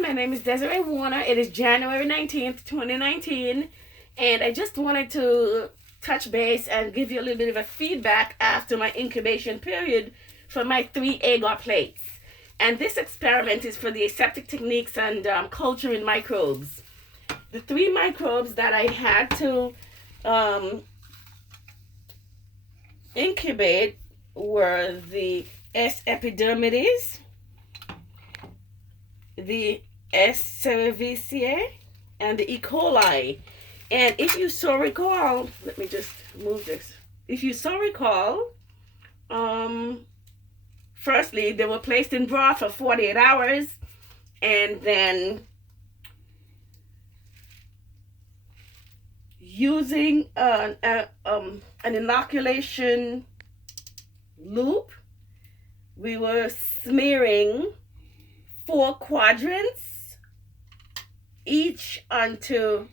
everyone. My name is Desiree Warner. It is January 19th, 2019. And I just wanted to touch base and give you a little bit of a feedback after my incubation period for my 3 agar plates. And this experiment is for the aseptic techniques and culturing microbes. The 3 microbes that I had to incubate were the S. epidermidis, the S. cerevisiae, and the E. coli. And if you so recall, let me just move this. If you so recall, firstly, they were placed in broth for 48 hours, and then using an inoculation loop, we were smearing 4 quadrants each onto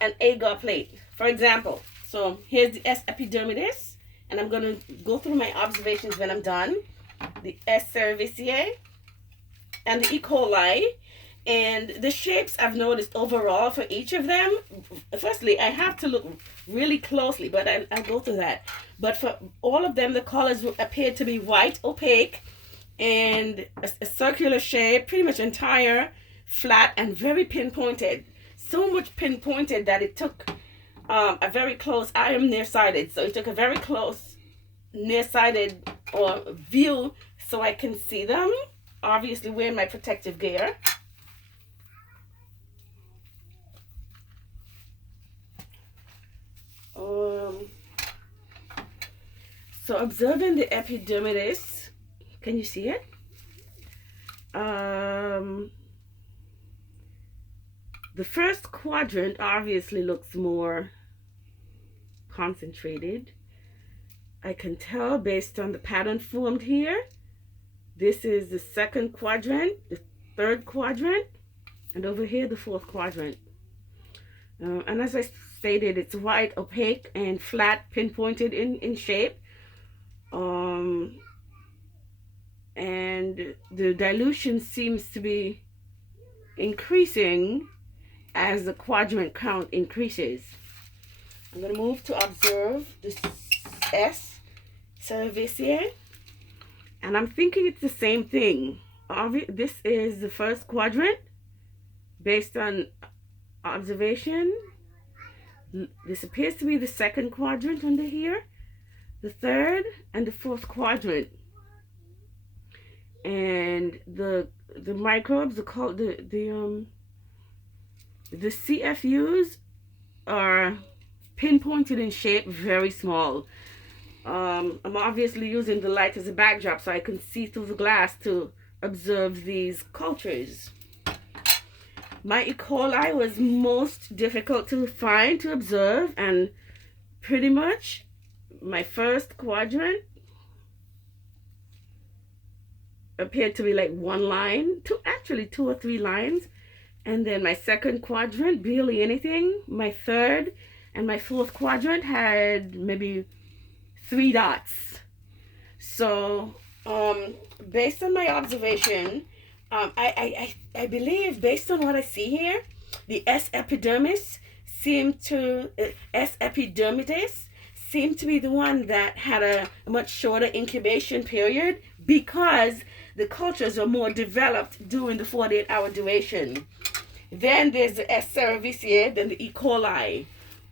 an agar plate. For example, so here's the S. epidermidis, and I'm going to go through my observations when I'm done. The S. cerevisiae and the E. coli. And the shapes I've noticed overall for each of them, firstly, I have to look really closely, but I'll go through that. But for all of them, the colors appear to be white, opaque, and a circular shape, pretty much entire, flat, and very pinpointed. So much pinpointed that it took a very close, I am nearsighted, so it took a very close nearsighted view so I can see them, obviously wearing my protective gear. So observing the epidermidis, can you see it? The first quadrant obviously looks more concentrated. I can tell based on the pattern formed here. This is the second quadrant, the third quadrant, and over here the fourth quadrant. And as I stated, it's white, opaque, and flat, pinpointed in shape. And the dilution seems to be increasing as the quadrant count increases. I'm going to move to observe the S. cerevisiae, and I'm thinking it's the same thing. This is the first quadrant based on observation. This appears to be the second quadrant under here, the third and the fourth quadrant. And the microbes, the CFUs are pinpointed in shape, very small. I'm obviously using the light as a backdrop so I can see through the glass to observe these cultures. My E. coli was most difficult to find, to observe, and pretty much my first quadrant appeared to be like one line, actually 2 or 3 lines, and then my second quadrant barely anything. My third and my fourth quadrant had maybe 3 dots. So based on my observation, I believe, based on what I see here, the S. epidermidis seemed to be the one that had a much shorter incubation period because the cultures are more developed during the 48-hour duration. Then there's the S. cerevisiae, then the E. coli.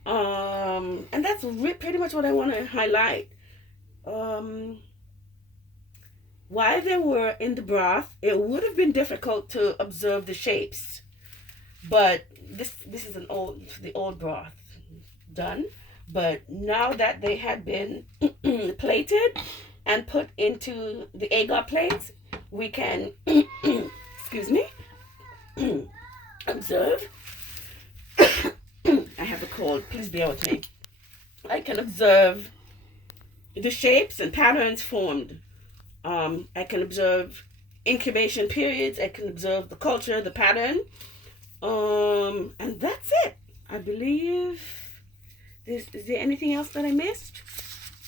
And that's pretty much what I want to highlight. While they were in the broth, it would have been difficult to observe the shapes. But this is the old broth done. But now that they had been plated and put into the agar plates, we can, excuse me, observe. I have a cold, please bear with me. I can observe the shapes and patterns formed. I can observe incubation periods. I can observe the culture, the pattern. And that's it. I believe. Is there anything else that I missed?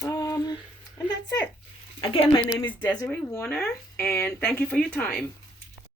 And that's it. Again, my name is Desiree Warner, and thank you for your time.